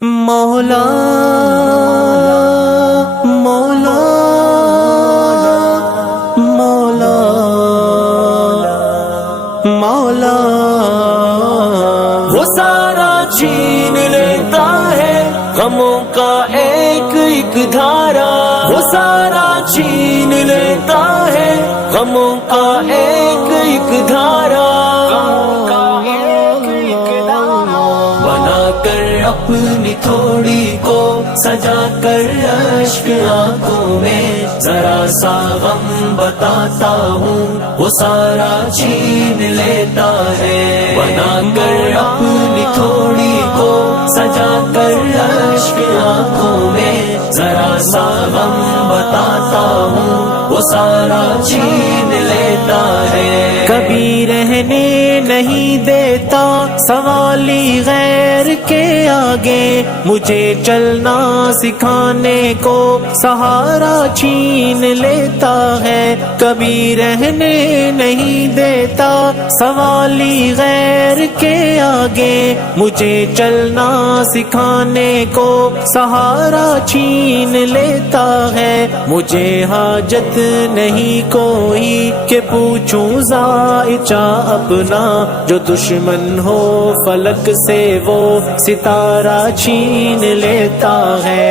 مولا مولا مولا مولا وہ سارا چھین لیتا ہے غموں کا ایک ایک دھارا، وہ سارا چھین لیتا ہے غموں کا ایک ایک دھارا، بنا کر اپنی تھوڑی کو سجا کر اشک آنکھوں میں ذرا سا غم بتاتا ہوں، وہ سارا چھین لیتا ہے، بنا کر اپنی تھوڑی کو سجا کر اشک آنکھوں میں ذرا سا غم بتاتا ہوں، وہ سارا چھین لیتا ہے، کبھی رہنے نہیں دیتا سوالی غیر کے آگے، مجھے چلنا سکھانے کو سہارا چھین لیتا ہے، کبھی رہنے نہیں دیتا سوالی غیر کے آگے، مجھے چلنا سکھانے کو سہارا چھین لیتا ہے، مجھے حاجت نہیں کوئی کہ پوچھوں ذائچہ اپنا، جو دشمن ہو فلک سے وہ ستارہ چھین لیتا ہے،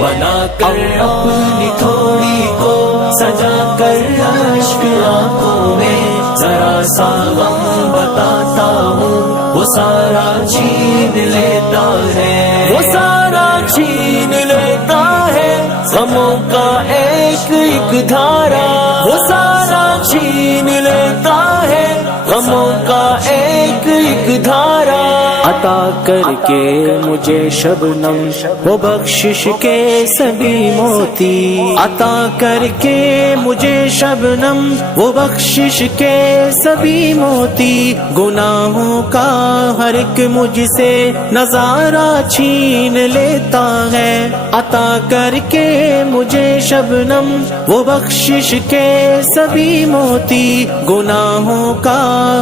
بنا کر اپنی تھوڑی کو سجا کر اشک آنکھوں میں ذرا سا غم بتاتا ہوں، وہ سارا چھین لیتا ہے، وہ سارا چھین لیتا ہے غموں کا ایک ایک دھارا، وہ سارا چھین لیتا ہے غموں کا ایک ایک دھارا، عطا کر کے مجھے شبنم وہ بخشش کے سبھی موتی، عطا کر کے مجھے شبنم وہ بخشش کے سبھی موتی، گناہوں کا ہر ایک مجھ سے نظارہ چھین لیتا ہے، عطا کر کے مجھے شبنم وہ بخشش کے سبھی موتی، گناہوں کا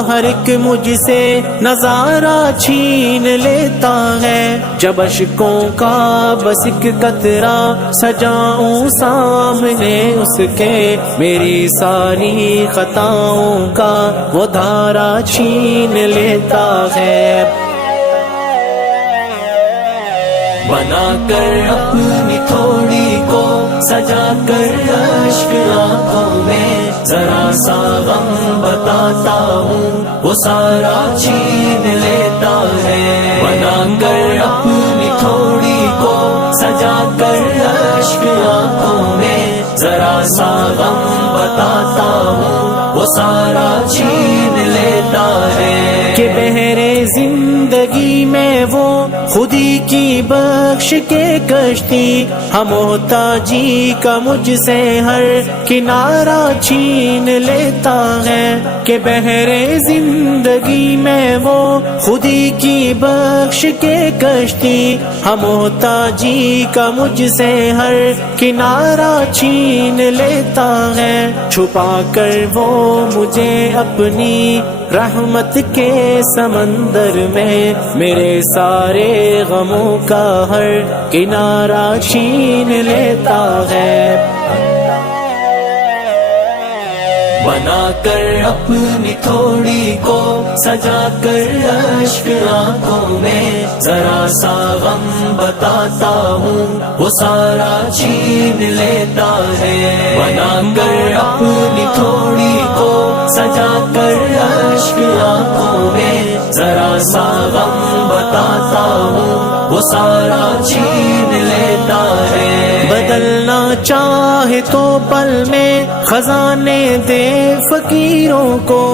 ہر ایک مجھ سے نظارہ چھین لیتا ہے، جب اشکوں کا بس ایک قطرہ سجاؤں سامنے اس کے، میری ساری خطاؤں کا وہ دھارا چھین لیتا ہے، بنا کر اپنی تھوڑی کو سجا کر اشک آنکھوں میں ذرا سا غم بتاتا ہوں، وہ سارا چھین لیتا ہے، بنا کر اپنی تھوڑی کو سجا کر اشک آنکھوں میں ذرا سا غم بتاتا ہوں، وہ سارا چھین لیتا ہے، کہ بحر زندگی میں وہ خودی کی بخش کے کشتی، ہم محتاجی کا مجھ سے ہر کنارہ چھین لیتا ہے، کہ بحر زندگی میں وہ خودی کی بخش کے کشتی، ہم محتاجی کا مجھ سے ہر کنارہ چھین لیتا ہے، چھپا کر وہ مجھے اپنی رحمت کے سمندر میں میرے سارے غموں کا ہر کنارہ چھین لیتا ہے، بنا کر اپنی تھوڑی کو سجا کر اشک آنکھوں میں ذرا سا غم بتاتا ہوں، وہ سارا چھین لیتا ہے، بنا کر اپنی تھوڑی کو سجا کر اشک آنکھوں میں ذرا سا غم بتاتا ہوں، وہ سارا چھین لیتا ہے، بدلنا چاہے تو پل میں خزانے دے فقیروں کو،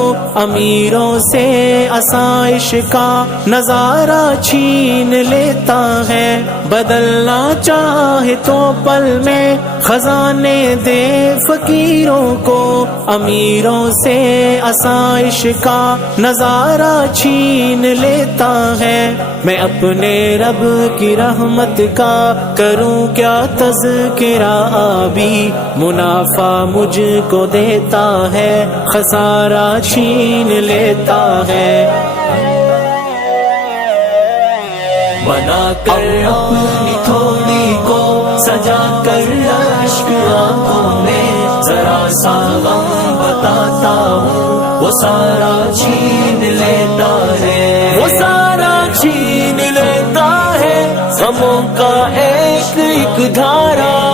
امیروں سے آسائش کا نظارہ چھین لیتا ہے، بدلنا چاہے تو پل میں خزانے دے فقیروں کو، امیروں سے آسائش کا نظارہ چھین لیتا ہے، میں اپنے رب کی رحمت کا کروں کیا تذکرہ، آبی منافع مجھ کو دیتا ہے، خسارہ چھین لیتا ہے، بنا کر اپنی تھوڑی کو سجا کر اشک آنکھوں میں ذرا سا غم بتاتا ہوں وہ سارا چھین لیتا ہے وہ سارا چھین لیتا ہے غموں کا ایک ایک دھارا